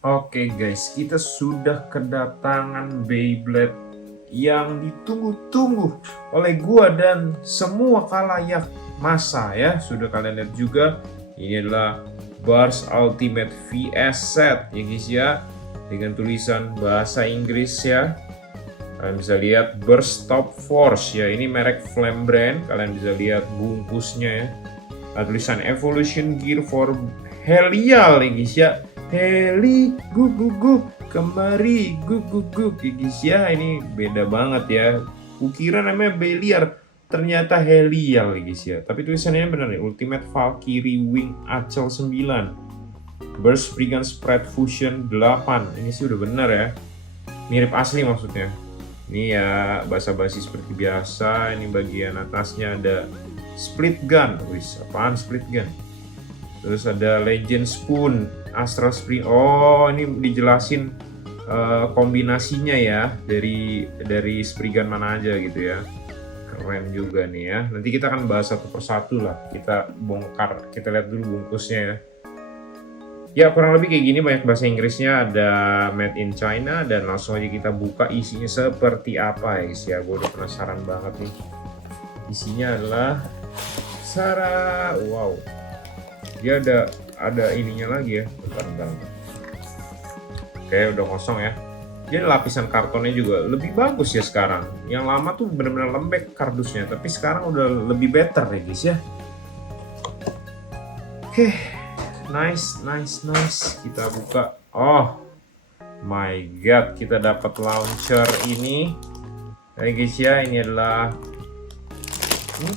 Oke guys, kita sudah kedatangan Beyblade yang ditunggu-tunggu oleh gua dan semua khalayak masa ya. Sudah kalian lihat juga, ini adalah Bars Ultimate VS Set ya guys ya, dengan tulisan bahasa Inggris ya. Kalian bisa lihat Burst Top Force ya, ini merek Flame brand. Kalian bisa lihat bungkusnya ya. Ada tulisan Evolution Gear for Helial ya guys ya. Heli guk guk guk kemari guk guk guk ya guys ya. Ini beda banget ya. Kukira namanya Beliar, ternyata Helial ya guys ya. Tapi tulisannya benar ya, Ultimate Valkyrie Wing Acel 9, Burst Spriggan Spread Fusion 8. Ini sih udah benar ya, mirip asli maksudnya. Ini ya basa-basi seperti biasa. Ini bagian atasnya ada split gun. Wis, apaan split gun? Terus ada Legend Spoon, Astral Spring. Oh, ini dijelasin kombinasinya ya, dari Spriggan mana aja gitu ya. Keren juga nih ya. Nanti kita akan bahas satu persatu lah. Kita bongkar, kita lihat dulu bungkusnya ya. Ya kurang lebih kayak gini, banyak bahasa Inggrisnya, ada made in China, dan langsung aja kita buka isinya seperti apa guys ya. Gue udah penasaran banget nih. Isinya adalah wow. Dia ada ininya lagi ya. Bentar. Oke, udah kosong ya. Jadi lapisan kartonnya juga lebih bagus ya sekarang. Yang lama tuh bener-bener lembek kardusnya, tapi sekarang udah lebih better ya guys ya. Oke, nice. Kita buka. Oh my god, kita dapat launcher ini. Ya guys ya, ini adalah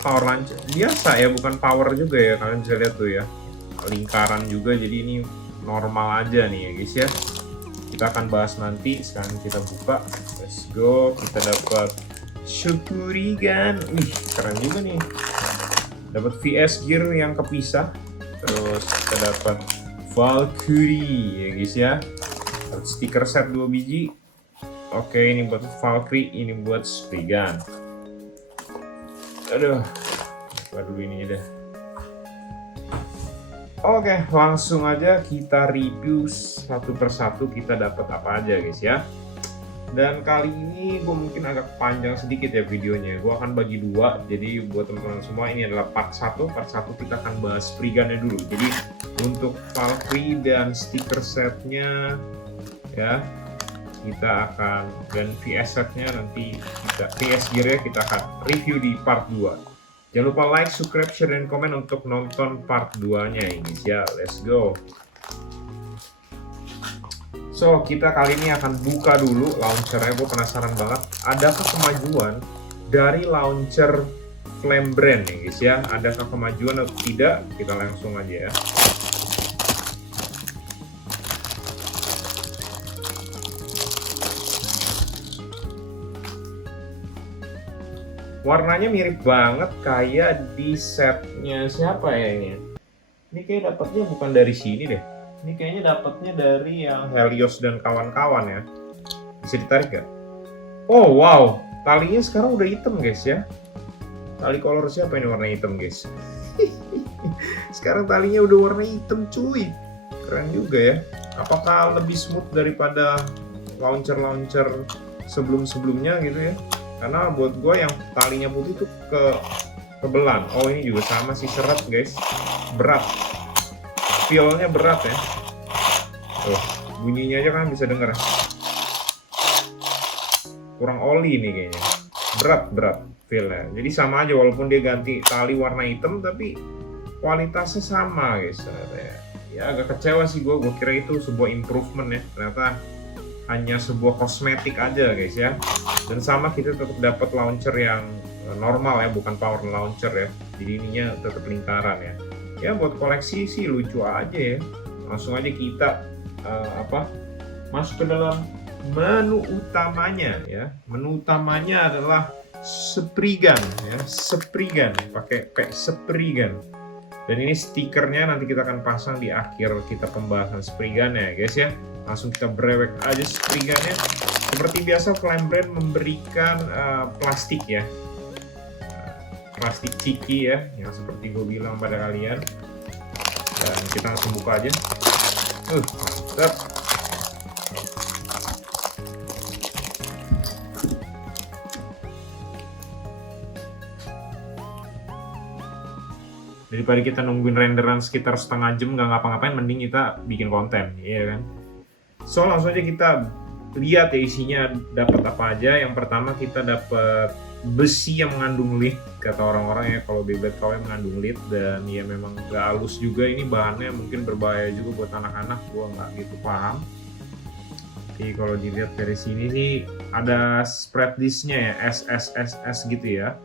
power launcher biasa ya, bukan power juga ya. Kalian bisa lihat tuh ya, lingkaran juga, jadi ini normal aja nih ya guys ya. Kita akan bahas nanti. Sekarang kita buka, let's go. Kita dapat Shokurigan, keren juga nih. Dapat VS Gear yang kepisah. Terus kita dapat Valkyrie ya guys ya. Dapat stiker set 2 biji. Oke, ini buat Valkyrie, ini buat Spriggan. Aduh, dulu ini deh. Oke, langsung aja kita review satu persatu, kita dapat apa aja guys ya. Dan kali ini gue mungkin agak panjang sedikit ya videonya. Gue akan bagi dua. Jadi buat teman-teman semua, ini adalah part 1. Part 1 kita akan bahas Spriggannya dulu. Jadi untuk Valkyrie dan stiker setnya ya, kita akan, dan VS setnya nanti kita, VS gearnya kita akan review di part 2. Jangan lupa like, subscribe, share, dan komen untuk nonton part 2-nya ini ya. Let's go. So, kita kali ini akan buka dulu launchernya. Gue penasaran banget, adakah kemajuan dari launcher Flame brand nih guys ya. Adakah kemajuan atau tidak? Kita langsung aja ya. Warnanya mirip banget kayak di setnya siapa ya ini? Ini kayak dapatnya bukan dari sini deh. Ini kayaknya dapatnya dari yang Helios dan kawan-kawan ya. Bisa ditarik gak? Oh wow, talinya sekarang udah hitam guys ya. Tali color siapa ini warna hitam guys? Sekarang talinya udah warna hitam cuy. Keren juga ya. Apakah lebih smooth daripada launcher-launcher sebelum-sebelumnya gitu ya? Karena buat gue yang talinya putih tuh kebelan. Oh ini juga sama sih, seret guys. Berat. Feel-nya berat ya. Tuh, bunyinya aja kan bisa denger. Kurang oli nih kayaknya. Berat feel-nya. Jadi sama aja walaupun dia ganti tali warna hitam, tapi kualitasnya sama guys. Ya agak kecewa sih gue kira itu sebuah improvement ya. Ternyata hanya sebuah kosmetik aja guys ya. Dan sama kita tetap dapat launcher yang normal ya, bukan power launcher ya. Jadi ininya tetap lingkaran ya. Ya buat koleksi sih lucu aja ya. Langsung aja kita masuk ke dalam menu utamanya ya. Menu utamanya adalah Spriggan ya, Spriggan, pakai Spriggan. Dan ini stikernya nanti kita akan pasang di akhir kita pembahasan Spriggan ya guys ya. Langsung kita brewek aja Spriggannya. Seperti biasa Flame brand memberikan plastik ya, plastik ciki ya, yang seperti gue bilang pada kalian. Dan kita langsung buka aja. Mantap. Daripada kita nungguin renderan sekitar setengah jam nggak ngapa-ngapain, mending kita bikin konten, ya kan? So langsung aja kita lihat ya isinya dapat apa aja. Yang pertama kita dapat besi yang mengandung lead, kata orang-orang ya, kalau Beyblade KW mengandung lead, dan ya memang nggak halus juga. Ini bahannya mungkin berbahaya juga buat anak-anak, gua nggak gitu paham. Oke, kalau dilihat dari sini sih ada spread listnya ya, SSSS gitu ya.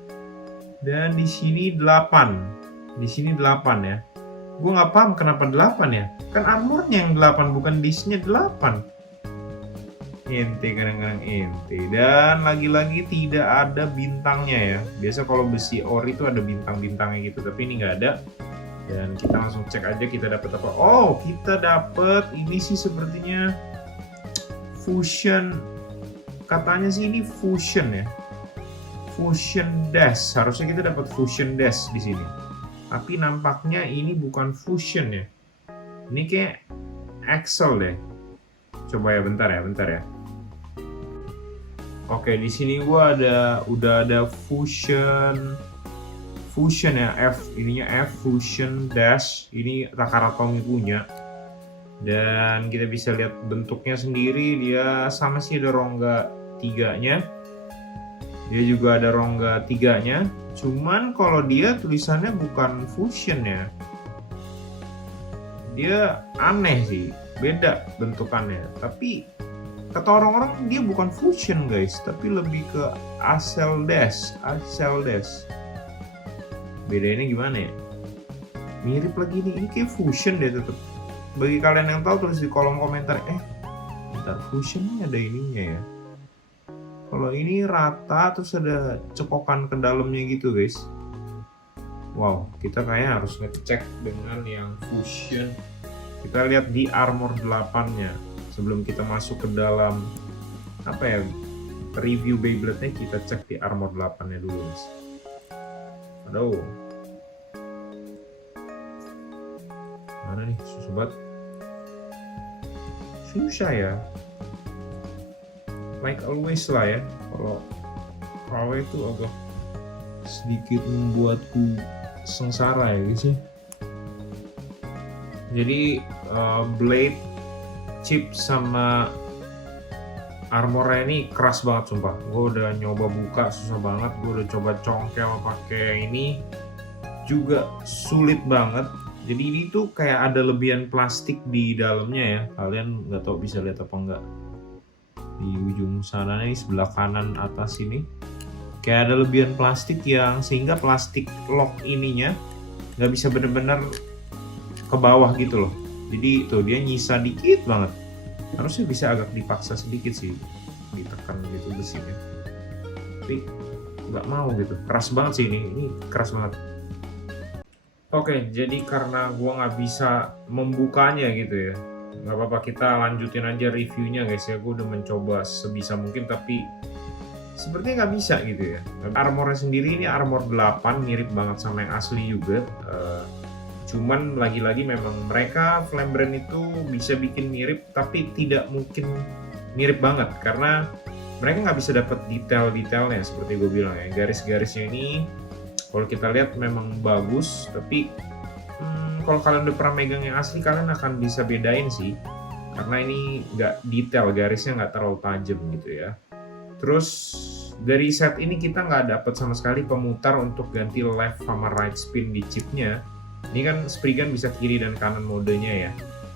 Dan di sini 8. Di sini 8 ya. Gue nggak paham kenapa 8 ya. Kan armornya yang 8, bukan disknya 8. Ente, kadang-kadang ente. Dan lagi-lagi tidak ada bintangnya ya. Biasa kalau besi ori itu ada bintang-bintangnya gitu, tapi ini nggak ada. Dan kita langsung cek aja kita dapat apa. Oh, kita dapat ini sih sepertinya fusion. Katanya sih ini fusion ya. Fusion dash. Harusnya kita dapat fusion dash di sini. Tapi nampaknya ini bukan fusion ya. Ini kayak Excel deh. Coba ya, bentar ya. Oke, di sini gua udah ada fusion ya, ininya F fusion dash. Ini Takaratomi punya. Dan kita bisa lihat bentuknya sendiri, dia sama sih, ada rongga 3-nya. Dia juga ada rongga 3-nya. Cuman kalau dia tulisannya bukan fusion ya. Dia aneh sih, beda bentukannya. Tapi kata orang-orang dia bukan fusion guys, tapi lebih ke Accel dash. Bedanya gimana ya? Mirip lagi nih, ini kayak fusion deh tetep. Bagi kalian yang tahu tulis di kolom komentar. Bentar, fusionnya ada ininya ya. Kalau ini rata terus ada cekokan ke dalamnya gitu guys. Wow, kita kayaknya harus ngecek dengan yang fusion. Kita lihat di armor 8-nya sebelum kita masuk ke dalam review Beyblade-nya. Kita cek di armor 8-nya dulu guys. Aduh, mana nih, sobat? Susah ya. Like always lah ya, kalau KW itu agak sedikit membuatku sengsara ya guys ya. Jadi blade, chip sama armornya ini keras banget sumpah. Gue udah nyoba buka susah banget, gue udah coba congkel pakai ini juga sulit banget. Jadi ini tuh kayak ada lebihan plastik di dalamnya ya. Kalian nggak tahu bisa lihat apa enggak. Di ujung sana nih, sebelah kanan atas ini kayak ada lebihan plastik yang sehingga plastik lock ininya nggak bisa bener-bener ke bawah gitu loh. Jadi tuh dia nyisa dikit banget. Harusnya bisa agak dipaksa sedikit sih, ditekan gitu besinya. Tapi nggak mau gitu, keras banget sih ini keras banget. Oke, jadi karena gua nggak bisa membukanya gitu ya, nggak apa-apa, kita lanjutin aja reviewnya guys ya. Gue udah mencoba sebisa mungkin tapi sepertinya nggak bisa gitu ya. Armornya sendiri ini armor 8, mirip banget sama yang asli juga. Cuman lagi-lagi memang mereka Flame Brand itu bisa bikin mirip tapi tidak mungkin mirip banget karena mereka nggak bisa dapat detail-detailnya seperti gue bilang ya. Garis-garisnya ini kalau kita lihat memang bagus, tapi kalau kalian udah pernah megang yang asli kalian akan bisa bedain sih, karena ini nggak detail, garisnya nggak terlalu tajam gitu ya. Terus dari set ini kita nggak dapat sama sekali pemutar untuk ganti left sama right spin di chipnya. Ini kan Spriggan bisa kiri dan kanan modenya ya,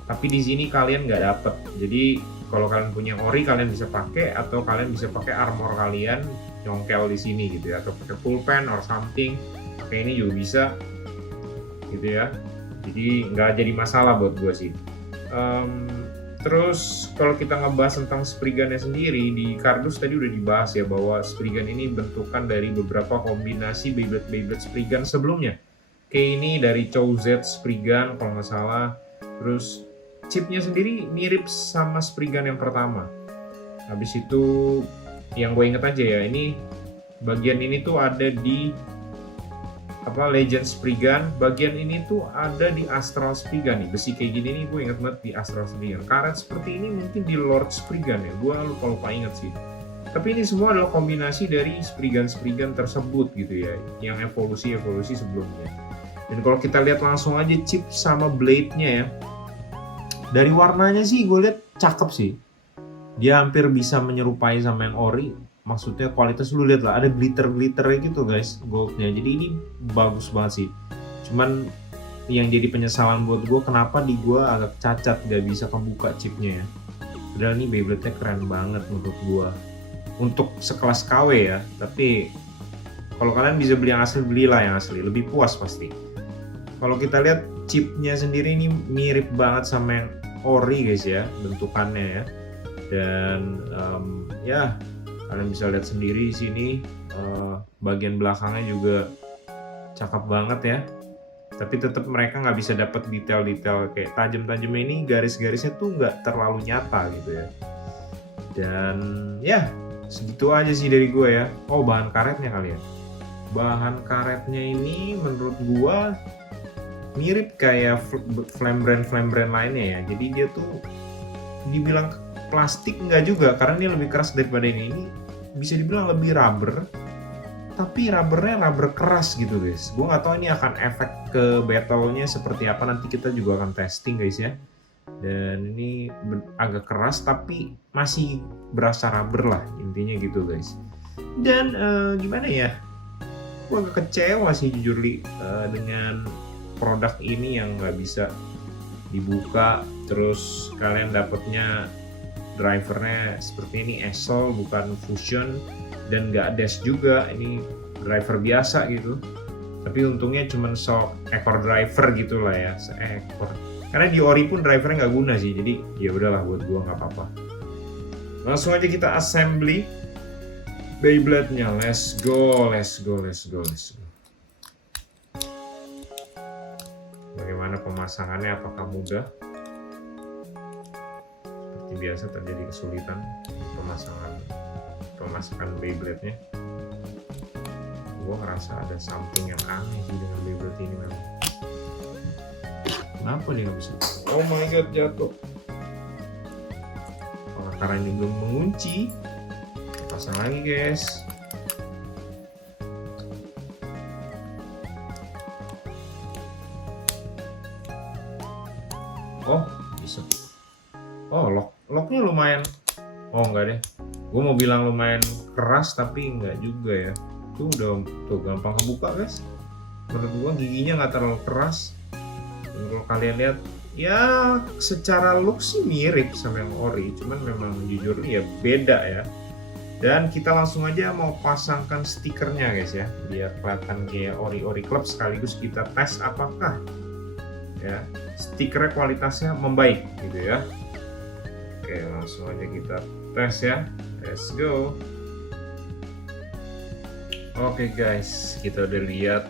tapi di sini kalian nggak dapet. Jadi kalau kalian punya ori kalian bisa pakai, atau kalian bisa pakai armor kalian nyongkel di sini gitu ya, atau pakai pulpen or something, pakai ini juga bisa gitu ya. Jadi nggak jadi masalah buat gue sih. Terus kalau kita ngebahas tentang Spriggan-nya sendiri, di kardus tadi udah dibahas ya bahwa Spriggan ini bentukan dari beberapa kombinasi Beyblade Spriggan sebelumnya. Kayak ini dari Chow Z Spriggan kalau nggak salah. Terus chipnya sendiri mirip sama Spriggan yang pertama. Habis itu yang gue inget aja ya, ini bagian ini tuh ada di Legend Spriggan, bagian ini tuh ada di Astral Spriggan nih. Besi kayak gini nih gue inget banget di Astral Spriggan. Karet seperti ini mungkin di Lord Spriggan ya, gue lupa inget sih. Tapi ini semua adalah kombinasi dari Spriggan tersebut gitu ya, yang evolusi sebelumnya. Dan kalau kita lihat langsung aja chip sama blade-nya ya, dari warnanya sih gue lihat cakep sih. Dia hampir bisa menyerupai sama yang ori. Maksudnya kualitas lu lihat lah, ada glitter-glitternya gitu guys, goldnya. Jadi ini bagus banget sih. Cuman yang jadi penyesalan buat gue, kenapa di gue agak cacat gak bisa kebuka chipnya ya. Padahal ini Beyblade-nya keren banget menurut gue. Untuk sekelas KW ya, tapi kalau kalian bisa beli yang asli, belilah yang asli, lebih puas pasti. Kalau kita lihat chipnya sendiri ini mirip banget sama yang ori guys ya, bentukannya ya. Dan ya kalian bisa lihat sendiri di sini, bagian belakangnya juga cakep banget ya. Tapi tetap mereka nggak bisa dapat detail-detail kayak tajam-tajamnya ini, garis-garisnya tuh nggak terlalu nyata gitu ya. Dan ya segitu aja sih dari gue ya. Oh, bahan karetnya kali ya. Bahan karetnya ini menurut gue mirip kayak flame brand lainnya ya. Jadi dia tuh dibilang plastik enggak juga, karena dia lebih keras daripada ini. Ini bisa dibilang lebih rubber, tapi rubbernya rubber keras gitu guys. Gue nggak tahu ini akan efek ke battle-nya seperti apa, nanti kita juga akan testing guys ya. Dan ini agak keras tapi masih berasa rubber lah intinya gitu guys. Dan gimana ya, gue agak kecewa sih jujur dengan produk ini yang nggak bisa dibuka. Terus kalian dapetnya drivernya seperti ini, Esso bukan Fusion, dan nggak dash juga, ini driver biasa gitu. Tapi untungnya cuma seekor driver gitulah ya, seekor. Karena di ori pun drivernya nggak guna sih, jadi ya udahlah buat gua nggak apa-apa. Langsung aja kita assembly Beyblade-nya, let's go. Bagaimana pemasangannya, apakah mudah? Seperti biasa terjadi kesulitan pemasangan Beyblade-nya. Gue ngerasa ada something yang aneh sih dengan Beyblade ini memang. Kenapa dia nggak bisa? Oh my god, jatuh. Apakah karena ini belum mengunci? Pasang lagi guys. Oh bisa. Oh locknya lumayan. Oh enggak deh, gue mau bilang lumayan keras tapi enggak juga ya. Tuh udah tuh gampang kebuka guys. Menurut gue giginya nggak terlalu keras. Dan kalau kalian lihat ya secara look sih mirip sama yang ori, cuman memang jujur ya beda ya. Dan kita langsung aja mau pasangkan stikernya guys ya, biar kelihatan kayak ori club, sekaligus kita tes apakah ya stikernya kualitasnya membaik gitu ya. Oke, langsung aja kita tes ya, let's go. Oke guys, kita udah lihat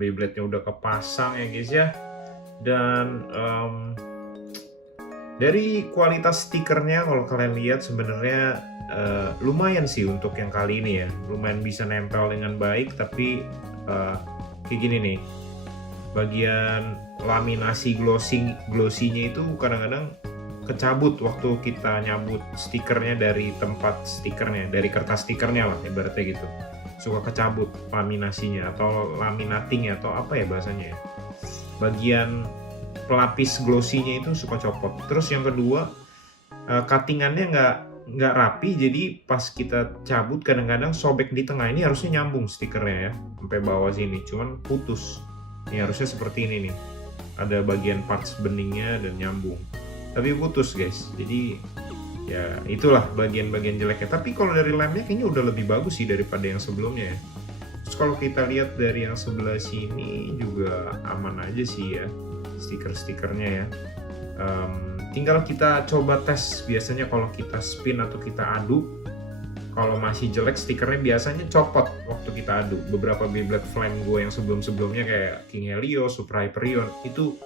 Beyblade-nya udah kepasang ya guys ya. Dan dari kualitas stikernya kalau kalian lihat sebenarnya lumayan sih untuk yang kali ini ya, lumayan bisa nempel dengan baik. Tapi kayak gini nih, bagian laminasi glossy-nya itu kadang-kadang kecabut waktu kita nyabut stikernya dari tempat stikernya, dari kertas stikernya lah ibaratnya gitu, suka kecabut laminasinya atau laminating atau apa ya bahasanya ya. Bagian pelapis glossy-nya itu suka copot. Terus yang kedua, cuttingannya nggak rapi, jadi pas kita cabut kadang-kadang sobek di tengah. Ini harusnya nyambung stikernya ya sampai bawah sini, cuman putus. Ini harusnya seperti ini nih, ada bagian parts beningnya dan nyambung, tapi putus guys. Jadi ya itulah bagian-bagian jeleknya. Tapi kalau dari lemnya kayaknya udah lebih bagus sih daripada yang sebelumnya ya. Terus kalau kita lihat dari yang sebelah sini juga aman aja sih ya stiker-stikernya ya. Tinggal kita coba tes. Biasanya kalau kita spin atau kita adu, kalau masih jelek stikernya biasanya copot waktu kita adu. Beberapa Beyblade Flame gue yang sebelum-sebelumnya kayak King Helio, Super Hyperion itu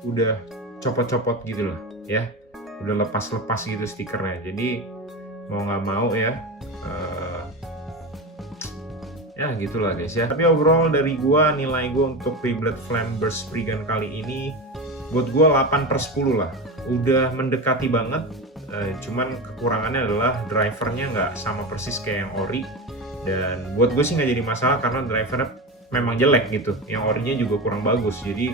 udah copot-copot gitu loh ya, udah lepas-lepas gitu stikernya. Jadi mau nggak mau ya ya gitulah guys ya. Tapi overall dari gua, nilai gua untuk Beyblade Flame Burst Spriggan kali ini buat gua 8/10 lah, udah mendekati banget. Cuman kekurangannya adalah drivernya nggak sama persis kayak yang ori, dan buat gue sih nggak jadi masalah karena drivernya memang jelek gitu, yang orinya juga kurang bagus, jadi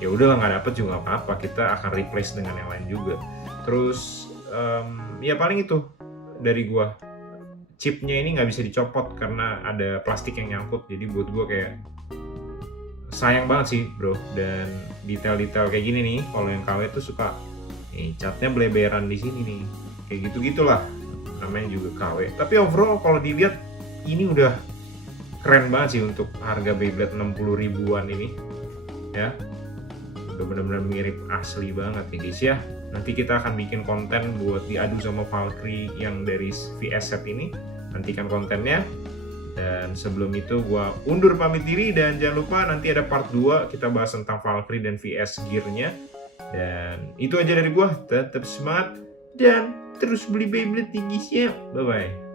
ya udahlah, nggak dapet juga nggak apa-apa, kita akan replace dengan yang lain juga. Terus ya paling itu dari gua, chipnya ini nggak bisa dicopot karena ada plastik yang nyangkut, jadi buat gua kayak sayang banget sih bro. Dan detail-detail kayak gini nih, kalau yang KW tuh suka nih catnya beleberan di sini nih, kayak gitu-gitulah, namanya juga KW. Tapi overall kalau dilihat ini udah keren banget sih untuk harga Beyblade 60 ribuan ini ya, udah benar-benar mirip asli banget nih guys ya. Nanti kita akan bikin konten buat diadu sama Valkyrie yang dari VS set ini, nantikan kontennya. Dan sebelum itu gua undur pamit diri, dan jangan lupa nanti ada part 2 kita bahas tentang Valkyrie dan VS gear-nya. Dan itu aja dari gua, tetap semangat dan terus beli Beyblade tinggi ya. Bye bye.